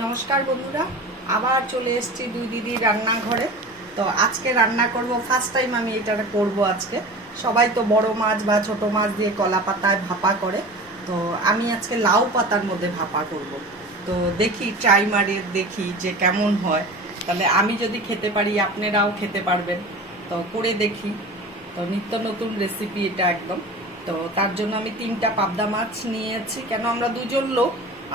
নমস্কার বন্ধুরা, আবার চলে এসেছি দুই দিদি রান্নাঘরে। তো আজকে রান্না করব, ফার্স্ট টাইম আমি এটা করব আজকে। সবাই তো বড় মাছ বা ছোট মাছ দিয়ে কলা পাতায় ভাপা করে, তো আমি আজকে লাউ পাতার মধ্যে ভাপা করব। তো দেখি, ট্রাই মারি, দেখি যে কেমন হয়। তাহলে আমি যদি খেতে পারি আপনারাও খেতে পারবেন, তো করে দেখি। তো নিত্য নতুন রেসিপি এটা একদম। তো তার জন্য আমি 3টা পাবদা মাছ নিয়েছি, কেন আমরা দুজন লোক,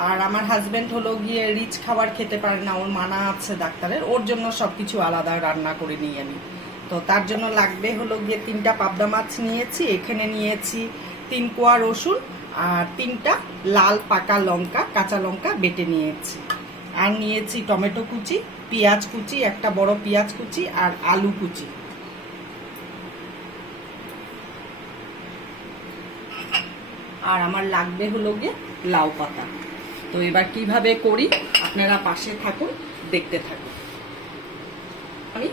আর আমার হাজবেন্ড হলো গিয়ে রিচ খাবার খেতে পারে না, ওর মানা আছে ডাক্তারের, ওর জন্য সবকিছু আলাদা রান্না করে নিই আমি। তো তার জন্য লাগবে হলো গিয়ে 3টা পাবদা মাছ নিয়েছি, এখানে নিয়েছি 3 কোয়া রসুন আর 3টা লাল পাকা লঙ্কা, কাঁচা লঙ্কা বেটে নিয়েছি, আর নিয়েছি টমেটো কুচি, পেঁয়াজ কুচি, একটা বড় পেঁয়াজ কুচি, আর আলু কুচি। আর আমার লাগবে হলো গিয়ে লাউ পাতা। তো এবার কিভাবে করি আপনারা পাশে থাকুন, দেখতে থাকুন। আমি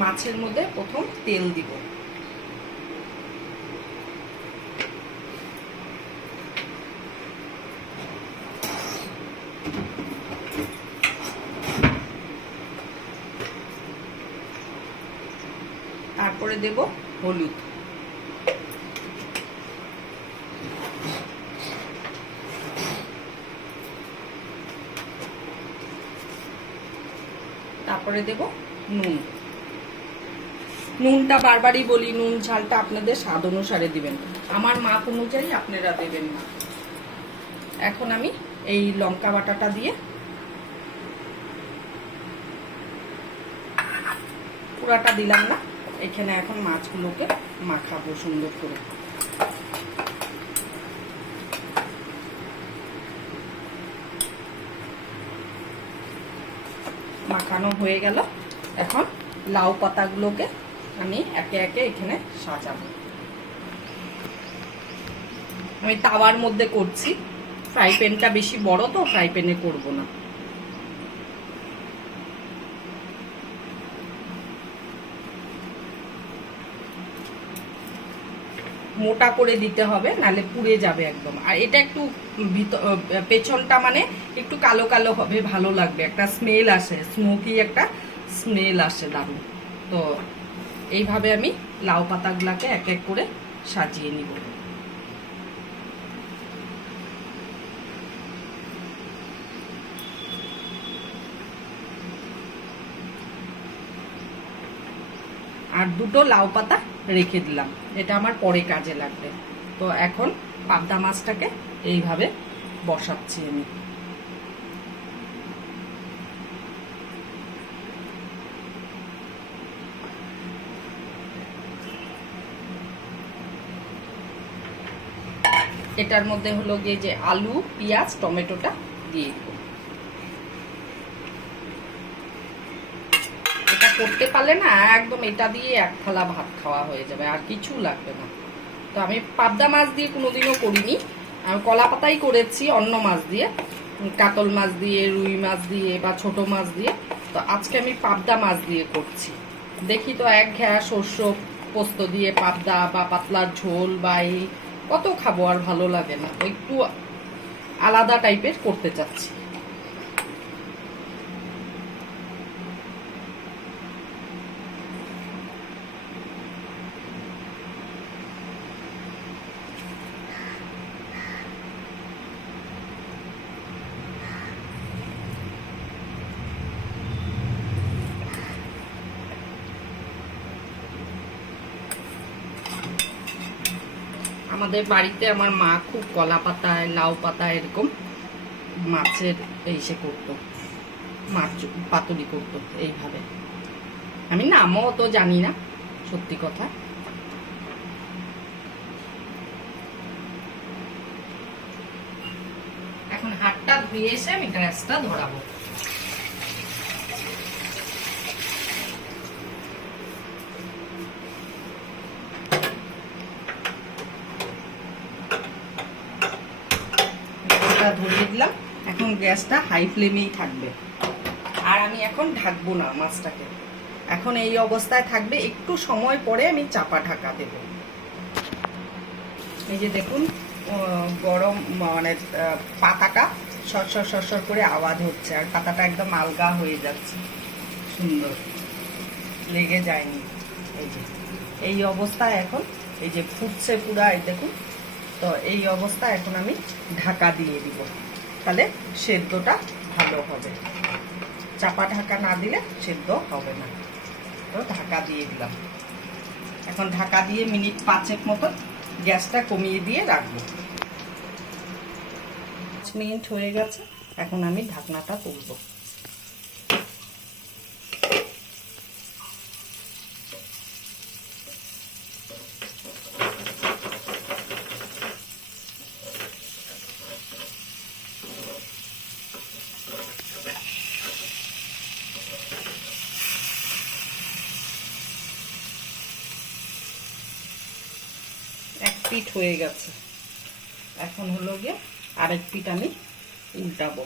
মাছের মধ্যে প্রথম তেল দিব। তারপরে দেব হলুদ, তারপরে দেব নুন। নুনটা বারবারই বলি, নুন ঝালটা আপনাদের স্বাদ অনুসারে দিবেন, আমার মাপ অনুযায়ী আপনারা দেবেন না। এখন আমি এই লঙ্কা বাটাটা দিয়ে, পুরাটা দিলাম না, এখানে এখন মাছগুলোকে মাখাবো সুন্দর করে। মাখানো হয়ে গেল, এখন লাউ পাতাগুলোকে আমি একে একে এখানে সাজাবো। আমি তাওয়ার মধ্যে করছি, ফ্রাই প্যানটা বেশি বড় তো ফ্রাই প্যানে করব না। মোটা করে দিতে হবে, নালে পুড়ে যাবে একদম। আর এটা একটু পেছনটা মানে একটু কালো কালো হবে, ভালো লাগবে, একটা স্মেল আসে, স্মোকি একটা স্মেল আসে, দারুণ। তো এইভাবে আমি লাউ পাতাগুলাকে এক এক করে সাজিয়ে নিব। আর 2টো লাউ পাতা রেখে দিলাম, এটা আমার পরে কাজে লাগবে। তো এখন পাবদা মাছটাকে এইভাবে বসাচ্ছি আমি। এটার মধ্যে হলো গিয়ে যে আলু, পেঁয়াজ, টমেটোটা দিয়ে দিব। এটা করতে পারলে না একদম এটা দিয়ে এক থালা ভাত খাওয়া হয়ে যাবে, আর কিছু লাগবে না। তো আমি পাবদা মাছ দিয়ে কোনোদিনও করিনি, আমি কলা পাতাই করেছি অন্য মাছ দিয়ে, কাতল মাছ দিয়ে, রুই মাছ দিয়ে বা ছোট মাছ দিয়ে। তো আজকে আমি পাবদা মাছ দিয়ে করছি। দেখি তো একঘেয়া শস্য পোস্ত দিয়ে পাবদা বা পাতলার ঝোল বা এই কত খাবো, আর ভালো লাগে না, একটু আলাদা টাইপের করতে চাচ্ছি। আমাদের বাড়িতে আমার মা খুব কলা পাতায়, লাউ পাতায় এরকম মাছের সে করতো, মাছ পাতুরি করতো এইভাবে। আমি নামও তো জানি না, সত্যি কথা। এখন হাতটা ধুয়ে এসে আমি গ্যাসটা ধরাবো। ধরিয়ে দিলাম, এখন গ্যাসটা হাই ফ্লেমেই থাকবে। আর আমি এখন ঢাকবো না মাছটাকে, এখন এই অবস্থায় থাকবে, একটু সময় পরে আমি চাপা ঢাকা দেব। এই যে দেখুন গরম মানে পাতাটা সরসর সরসর করে আওয়াজ হচ্ছে আর পাতাটা একদম আলগা হয়ে যাচ্ছে, সুন্দর লেগে যায়নি। এই যে এই অবস্থায় এখন এই যে ফুটছে পুরা, এই দেখুন। তো এই অবস্থায় এখন আমি ঢাকা দিয়ে দিব, তাহলে সেদ্ধটা ভালো হবে। চাপা ঢাকা না দিলে সেদ্ধ হবে না। তো ঢাকা দিয়ে দিলাম। এখন ঢাকা দিয়ে মিনিট 5 মতো গ্যাসটা কমিয়ে দিয়ে রাখবো। 5 মিনিট হয়ে গেছে, এখন আমি ঢাকনাটা তুলব। এক পিঠ হয়ে গেছে, এখন হলো গিয়ে আরেক পিঠ আমি উল্টাবো।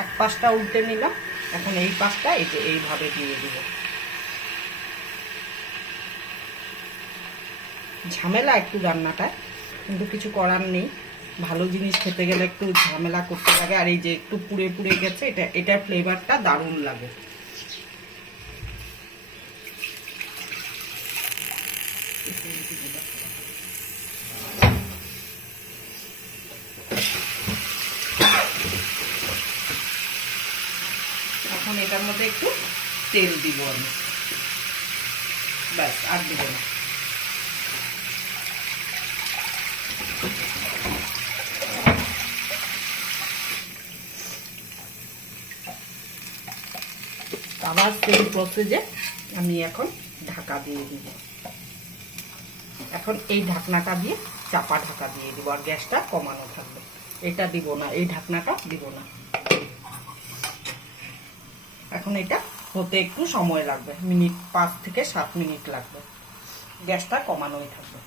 এক পাশটা উল্টে নিলাম, এখন এই পাশটা এই যে এইভাবে দিয়ে দিব। ঝামেলা একটু রান্নাটায়, কিন্তু কিছু করার নেই। ভালো জিনিস খেতে গেলে একটু ঝামেলা করতে লাগে। আর এই যে একটু পুড়ে পুড়ে গেছে, এটার ফ্লেভারটা দারুণ লাগে। এখন এটার মধ্যে একটু তেল দিব আমি, ব্যাস আর দিব না। আবার সেম প্রসেসে আমি এখন ঢাকা দিয়ে দিব। এখন এই ঢাকনাটা দিয়ে চাপা ঢাকা দিয়ে দিব, আর গ্যাসটা কমানো থাকবে। এটা দিব না, এই ঢাকনাটা দিব না। এখন এটা হতে একটু সময় লাগবে, মিনিট 5 থেকে 7 মিনিট লাগবে। গ্যাসটা কমানোই থাকবে।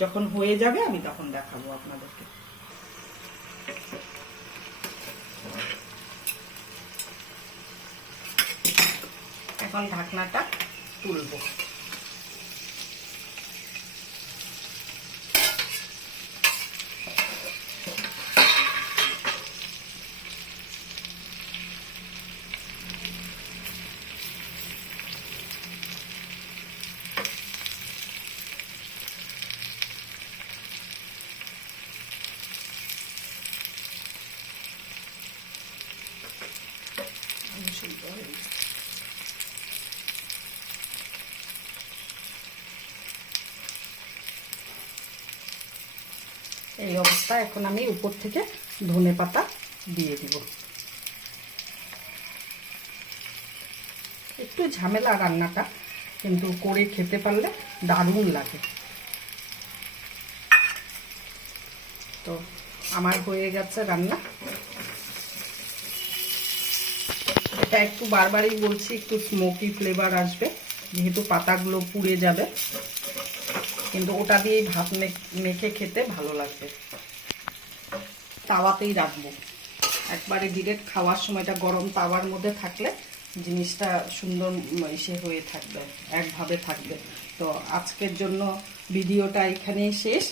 যখন হয়ে যাবে আমি তখন দেখাবো আপনাদেরকে। এখন ঢাকনাটা তুলবো। এই অবস্থা এখন আমি উপর থেকে ধনেপাতা দিয়ে দিব। একটু ঝামেলা রান্নাটা, কিন্তু করে খেতে পারলে দারুণ লাগে। তো আমার হয়ে গেছে রান্না। এটা একটু বারবারই বলছি, একটু স্মোকি ফ্লেভার আসবে, যেহেতু পাতাগুলো পুড়ে যাবে, কিন্তু ওটা দিয়েই ভাত মেখে খেতে ভালো লাগবে। তাওয়াতেই রাখবো, একবারে ডিরেক্ট খাওয়ার সময়টা গরম তাওয়ার মধ্যে থাকলে জিনিসটা সুন্দর ইসে হয়ে থাকবে, একভাবে থাকবে। তো আজকের জন্য ভিডিওটা এখানেই শেষ।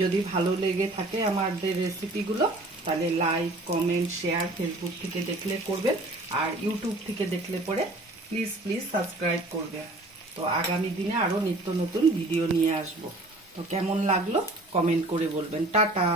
যদি ভালো লেগে থাকে আমাদের রেসিপিগুলো, তাহলে লাইক, কমেন্ট, শেয়ার ফেসবুক থেকে দেখলে করবেন, আর ইউটিউব থেকে দেখলে পরে প্লিজ সাবস্ক্রাইব করবেন। তো আগামী দিনে আরও নিত্য নতুন ভিডিও নিয়ে আসবো। তো কেমন লাগলো কমেন্ট করে বলবেন। টাটা।